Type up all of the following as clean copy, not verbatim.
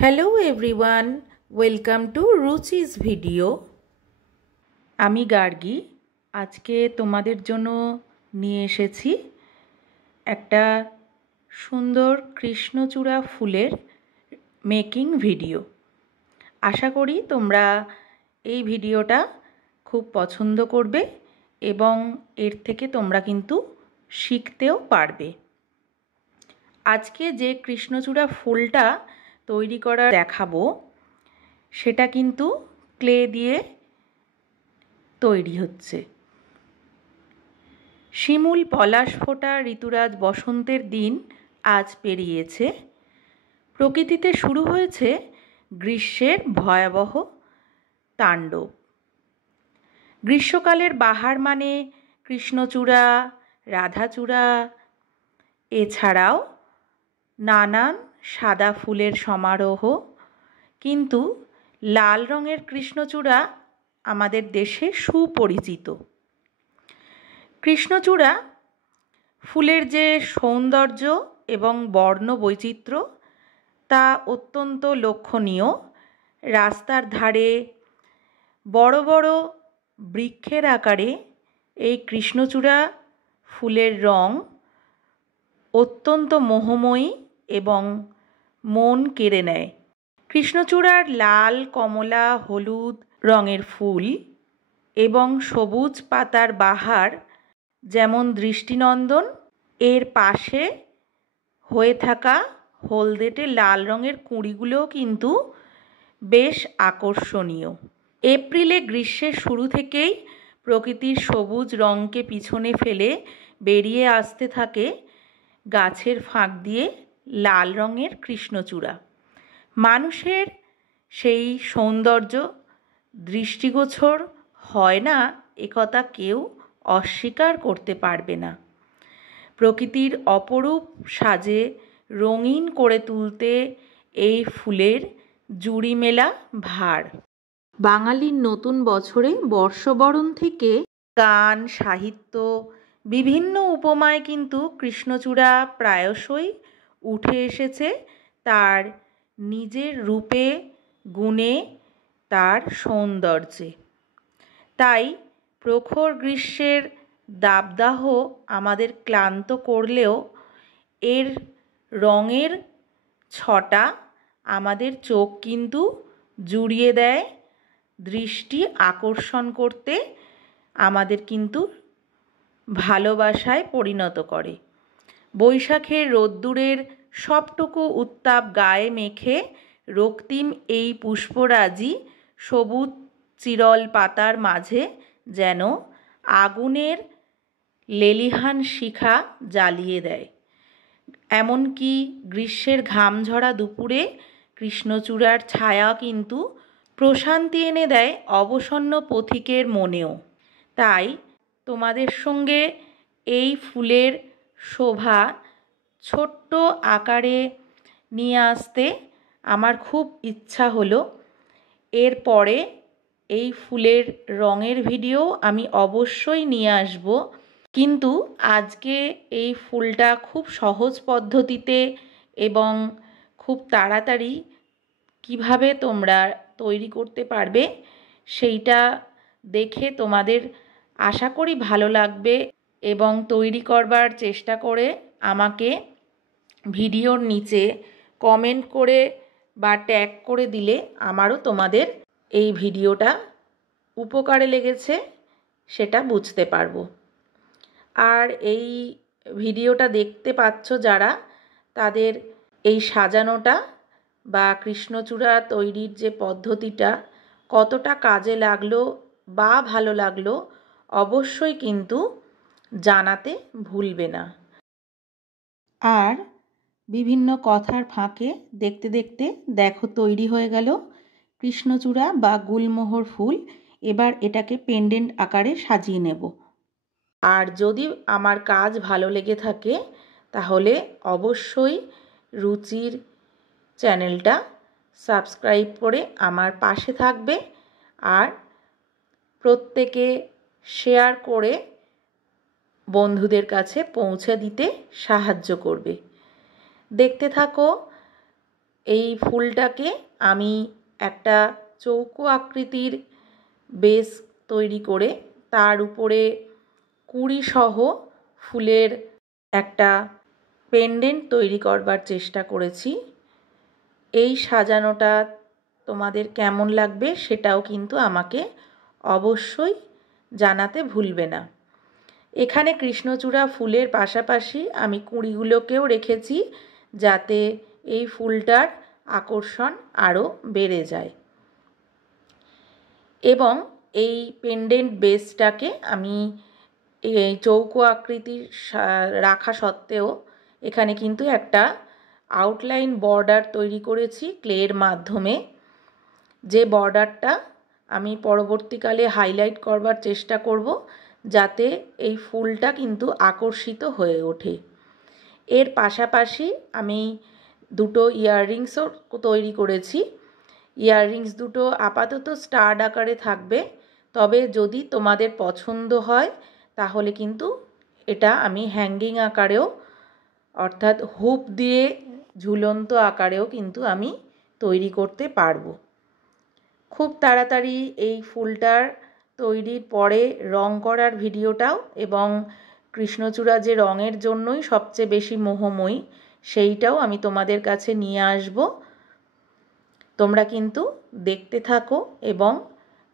Hello everyone, welcome to Ruchi's video. আমি গার্গী। আজকে তোমাদের জন্য নিয়ে এসেছি একটা সুন্দর কৃষ্ণচূড়া ফুলের মেকিং ভিডিও। আশা করি তোমরা এই ভিডিওটা খুব পছন্দ করবে এবং এর থেকে তোমরা কিন্তু শিখতেও পারবে। আজকে যে কৃষ্ণচূড়া ফুলটা তৈরি করা দেখাবো সেটা কিন্তু ক্লে দিয়ে তৈরি হচ্ছে। শিমুল পলাশ ফোটা ঋতুরাজ বসন্তের দিন আজ পেরিয়েছে। প্রকৃতিতে শুরু হয়েছে গ্রীষ্মের ভয়াবহ তাণ্ডব। গ্রীষ্মকালের বাহার মানে কৃষ্ণচূড়া, রাধাচূড়া, এছাড়াও নানান সাদা ফুলের সমারোহ। কিন্তু লাল রঙের কৃষ্ণচূড়া আমাদের দেশে সুপরিচিত। কৃষ্ণচূড়া ফুলের যে সৌন্দর্য এবং বর্ণ বৈচিত্র্য তা অত্যন্ত লক্ষণীয়। রাস্তার ধারে বড় বড় বৃক্ষের আকারে এই কৃষ্ণচূড়া ফুলের রং অত্যন্ত মোহময়ী এবং মন কেড়ে নেয়। কৃষ্ণচূড়ার লাল, কমলা, হলুদ রঙের ফুল এবং সবুজ পাতার বাহার যেমন দৃষ্টিনন্দন, এর পাশে হয়ে থাকা হলদেটে লাল রঙের কুঁড়িগুলোও কিন্তু বেশ আকর্ষণীয়। এপ্রিলে গ্রীষ্মের শুরু থেকেই প্রকৃতির সবুজ রঙকে পিছনে ফেলে বেরিয়ে আসতে থাকে গাছের ফাঁক দিয়ে লাল রঙের কৃষ্ণচূড়া। মানুষের সেই সৌন্দর্য দৃষ্টিগোচর হয় না, একথা কেউ অস্বীকার করতে পারবে না। প্রকৃতির অপরূপ সাজে রঙিন করে তুলতে এই ফুলের জুড়ি মেলা ভার। বাঙালির নতুন বছরে বর্ষবরণ থেকে গান, সাহিত্য, বিভিন্ন উপমায় কিন্তু কৃষ্ণচূড়া প্রায়শই উঠে এসেছে তার নিজের রূপে, গুণে, তার সৌন্দর্যে। তাই প্রখর গ্রীষ্মের দাবদাহ আমাদের ক্লান্ত করলেও এর রঙের ছটা আমাদের চোখ কিন্তু জুড়িয়ে দেয়, দৃষ্টি আকর্ষণ করতে আমাদের কিন্তু ভালোবাসায় পরিণত করে। বৈশাখের রোদ্দুরের সবটুকু উত্তাপ গায়ে মেখে রক্তিম এই পুষ্পরাজি সবুজ চিরল পাতার মাঝে যেন আগুনের লেলিহান শিখা জ্বালিয়ে দেয়। এমনকি গ্রীষ্মের ঘামঝরা দুপুরে কৃষ্ণচূড়ার ছায়া কিন্তু প্রশান্তি এনে দেয় অবসন্ন পথিকের মনেও। তাই তোমাদের সঙ্গে এই ফুলের শোভা ছোট্ট আকারে নিয়ে আসতে আমার খুব ইচ্ছা হলো। এরপরে এই ফুলের রঙের ভিডিও আমি অবশ্যই নিয়ে আসব, কিন্তু আজকে এই ফুলটা খুব সহজ পদ্ধতিতে এবং খুব তাড়াতাড়ি কিভাবে তোমরা তৈরি করতে পারবে সেইটা দেখে তোমাদের আশা করি ভালো লাগবে এবং তৈরি করবার চেষ্টা করে আমাকে ভিডিওর নিচে কমেন্ট করে বা ট্যাগ করে দিলে আমারও তোমাদের এই ভিডিওটা উপকারে লেগেছে সেটা বুঝতে পারবো। আর এই ভিডিওটা দেখতে পাচ্ছ যারা, তাদের এই সাজানোটা বা কৃষ্ণচূড়া তৈরির যে পদ্ধতিটা কতটা কাজে লাগলো বা ভালো লাগলো অবশ্যই কিন্তু জানাতে ভুলবে না। আর বিভিন্ন কথার ফাঁকে দেখতে দেখতে দেখো তৈরি হয়ে গেল কৃষ্ণচূড়া বা গুলমোহর ফুল। এবার এটাকে পেন্ডেন্ট আকারে সাজিয়ে নেব। আর যদি আমার কাজ ভালো লেগে থাকে তাহলে অবশ্যই রুচির চ্যানেলটা সাবস্ক্রাইব করে আমার পাশে থাকবে আর প্রত্যেকে শেয়ার করে বন্ধুদের কাছে পৌঁছে দিতে সাহায্য করবে। দেখতে থাকো এই ফুলটাকে আমি একটা চৌকো আকৃতির বেস তৈরি করে তার উপরে কুঁড়ি সহ ফুলের একটা পেন্ডেন্ট তৈরি করবার চেষ্টা করেছি। এই সাজানোটা তোমাদের কেমন লাগবে সেটাও কিন্তু আমাকে অবশ্যই জানাতে ভুলবে না। এখানে কৃষ্ণচূড়া ফুলের পাশাপাশি আমি কুঁড়িগুলোকেও রেখেছি যাতে এই ফুলটার আকর্ষণ আরও বেড়ে যায়। এবং এই পেন্ডেন্ট বেসটাকে আমি এই চৌকো আকৃতির রাখা সত্ত্বেও এখানে কিন্তু একটা আউটলাইন বর্ডার তৈরি করেছি ক্লের মাধ্যমে, যে বর্ডারটা আমি পরবর্তীকালে হাইলাইট করবার চেষ্টা করব যাতে এই ফুলটা কিন্তু আকর্ষিত হয়ে ওঠে। এর পাশাপাশি আমি দুটো ইয়াররিংসও তৈরি করেছি। ইয়াররিংস দুটো আপাতত স্টাড আকারে থাকবে, তবে যদি তোমাদের পছন্দ হয় তাহলে কিন্তু এটা আমি হ্যাঙ্গিং আকারেও অর্থাৎ হুপ দিয়ে ঝুলন্ত আকারেও কিন্তু আমি তৈরি করতে পারবো। খুব তাড়াতাড়ি এই ফুলটার তৈরির পরে রং করার ভিডিওটাও এবং কৃষ্ণচূড়া যে রঙের জন্যই সবচেয়ে বেশি মোহময়ী সেইটাও আমি তোমাদের কাছে নিয়ে আসব। তোমরা কিন্তু দেখতে থাকো এবং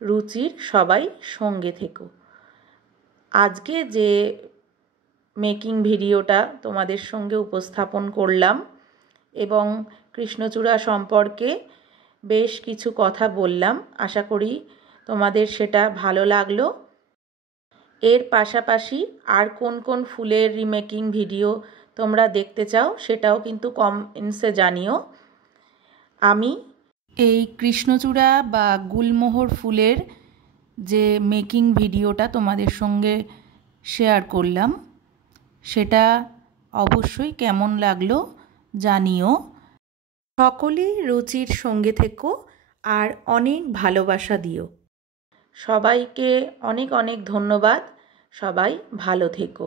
রুচির সবাই সঙ্গে থেকো। আজকে যে মেকিং ভিডিওটা তোমাদের সঙ্গে উপস্থাপন করলাম এবং কৃষ্ণচূড়া সম্পর্কে বেশ কিছু কথা বললাম, আশা করি তোমাদের সেটা ভালো লাগলো। এর পাশাপাশি আর কোন কোন ফুলের রিমেকিং ভিডিও তোমরা দেখতে চাও সেটাও কিন্তু কমেন্টসে জানিও। আমি এই কৃষ্ণচূড়া বা গুলমোহর ফুলের যে মেকিং ভিডিওটা তোমাদের সঙ্গে শেয়ার করলাম সেটা অবশ্যই কেমন লাগলো জানিও। সকলেই রুচির সঙ্গে থেকো আর অনেক ভালোবাসা দিও। সবাইকে অনেক অনেক ধন্যবাদ। সবাই ভালো থেকো।